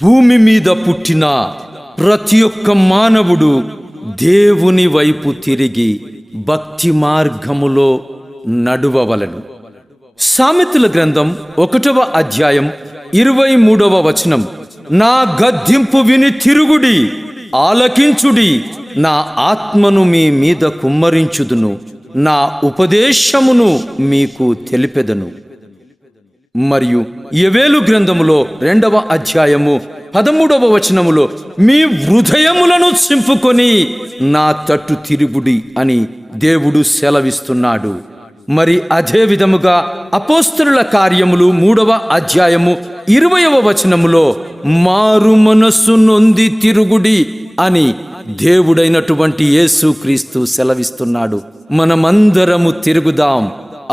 భూమి మీద పుట్టిన ప్రతి ఒక్క మానవుడు దేవుని వైపు తిరిగి భక్తి మార్గములో నడువవలెను. సామెతల గ్రంథం 1వ అధ్యాయం 23వ వచనం, నా గద్దింపు విని తిరుగుడి, ఆలకించుడి, నా ఆత్మను మీ మీద కుమ్మరించుదును, నా ఉపదేశమును మీకు తెలిపెదను. మరియు యోవేలు గ్రంథములో 2వ అధ్యాయము 13వ వచనములో, మీ హృదయములను చింపుకొని నా తట్టు తిరుగుడి అని దేవుడు సెలవిస్తున్నాడు. మరి అదే విధముగా అపోస్తలుల కార్యములు 3వ అధ్యాయము 20వ వచనములో, మారు మనస్సు నొంది తిరుగుడి అని దేవుడైనటువంటి యేసుక్రీస్తు సెలవిస్తున్నాడు. మనమందరము తిరుగుదాం.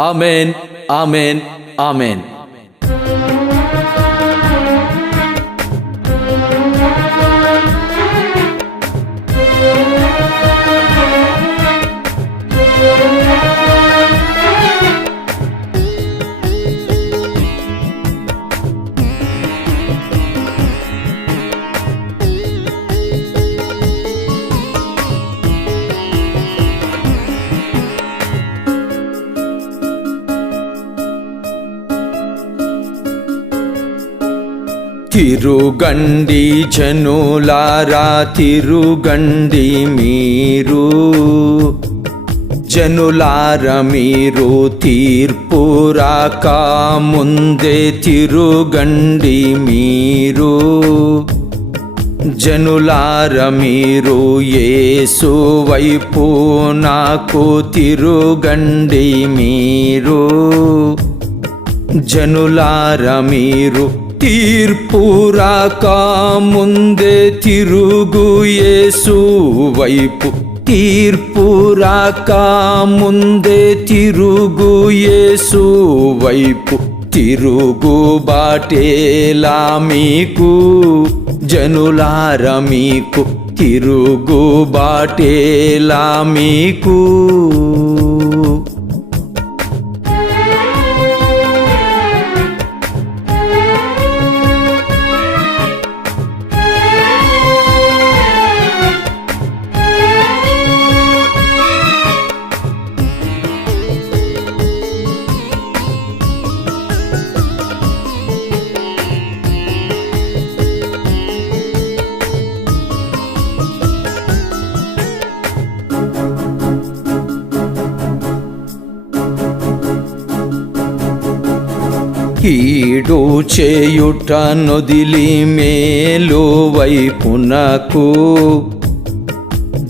ఆమేన్, ఆమేన్, ఆమేన్. తిరుగండి జనులారా, తిరుగండి మీరు, జనులార మీరు తీర్పు రాక ముందే తిరుగండి మీరు, జనులార మీరు యేసు వైపు నాకు తిరుగండి మీరు, జనులార మీరు తీర్పు రాక ముందే తిరుగు యేసు వైపు, తీర్పు రాక ముందే తిరుగు యేసు వైపు, తిరుగు బాటేలా మీకు, జనులార మీకు తిరుగు బాటేలా మీకు. కీడు చేయుట నొదిలి మేలు వైపునకు,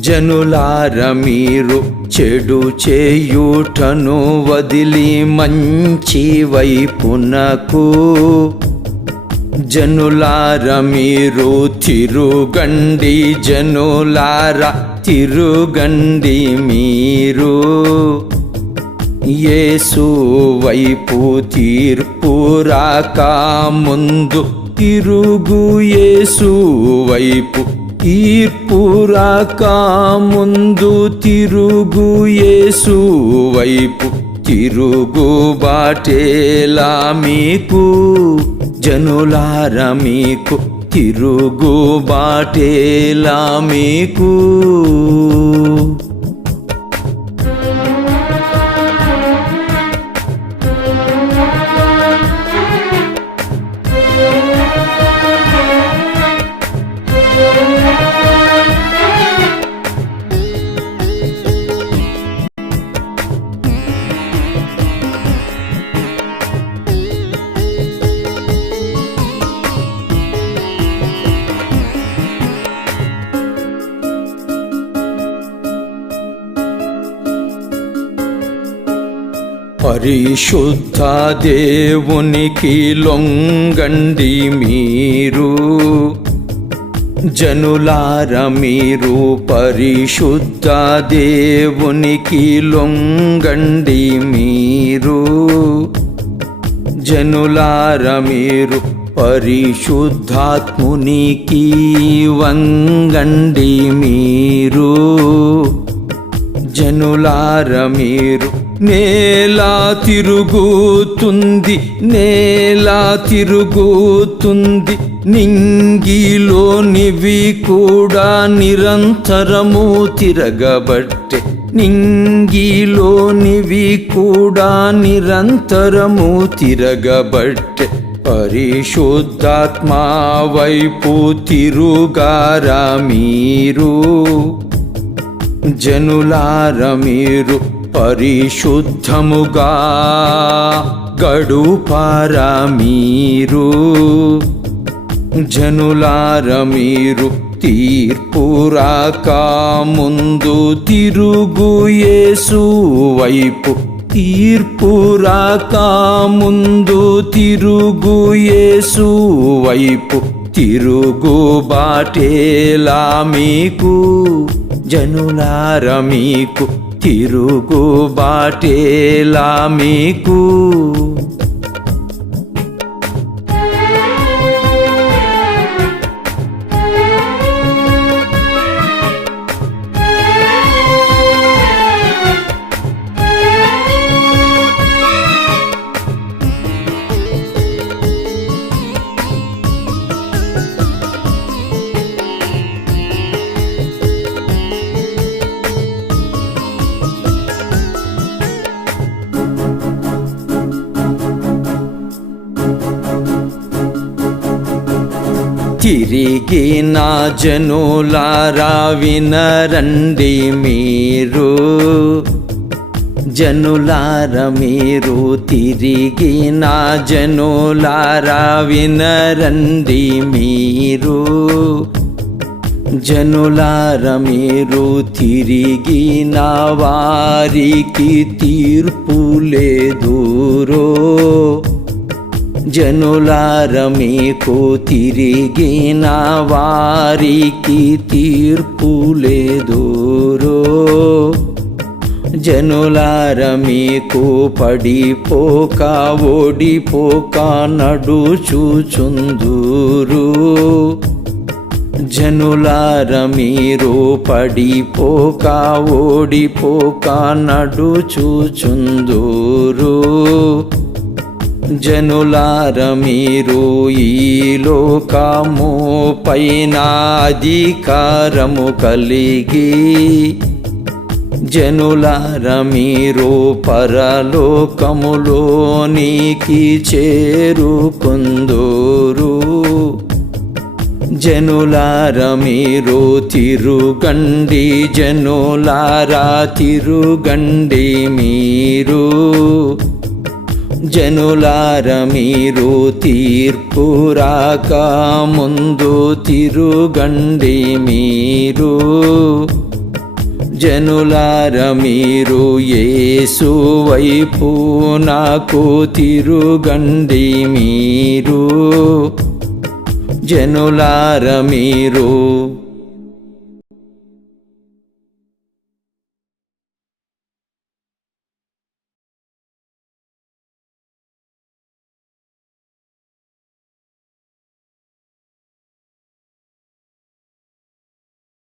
జనులార మీరు చెడు చేయుటను వదిలి మంచి వైపునకు, జనులార మీరు తిరుగండి, జనులార తిరుగండి మీరు, యేసు వైపు తీర్పు రాక ముందు తిరుగు, యేసు వైపు తీర్పు రాక ముందు తిరుగు, యేసు వైపు తిరుగు బాటేలా మీకు, జనులార మీకు తిరుగు బాటేలా మీకు. పరిశుద్ధ దేవునికి లొంగండి మీరు, జనులార మీరు పరిశుద్ధ దేవునికి లొంగండి మీరు, జనులార మీరు పరిశుద్ధాత్మునికి వంగండి మీరు, జనులార మీరు నేలా తిరుగుతుంది, నేలా తిరుగుతుంది. నింగిలోనివి కూడా నిరంతరము తిరగబట్టే, నింగిలోనివి కూడా నిరంతరము తిరగబట్టే. పరిశుద్ధాత్మా వైపు తిరుగారా మీరు, జనులార మీరు పరిశుద్ధముగా గడుపారా మీరు, జనులార మీరు తీర్పు రాక ముందు తిరుగు యేసు వైపు, తీర్పు రాక ముందు తిరుగు యేసు వైపు. తిరుగు బాటేలా మీకు, జనులార మీకు తిరుగు బాటేలా మీకు. తిరిగి నా జనులారా వినరండి మీరు, జనులార మీరు తిరిగి నా జనులారా వినరండి మీరు, జనులార మీరు తిరిగి నా వారికి తీర్పు లేదురో, జనులార మీకు తిరిగి నా వారికి తీర్పు లేదురో, జనులార మీకు పడిపోక ఓడిపోక నడుచుచుందురు, జనులార మీరు పడిపోక ఓడిపోక నడుచుచుందురు, జనులార మీరు ఈ లోకము పైన అధికారము కలిగి, జనులార మీరు పరలోకములోనికి చేరుకొందురు, జనులార మీరు తిరుగండి, జనులారా తిరుగండి మీరు, జనులార మీరు తీర్పు రాక ముందు తిరుగండి మీరు, జనులార మీరు యేసు వైపు నాకు తిరుగండి మీరు, జనులార మీరు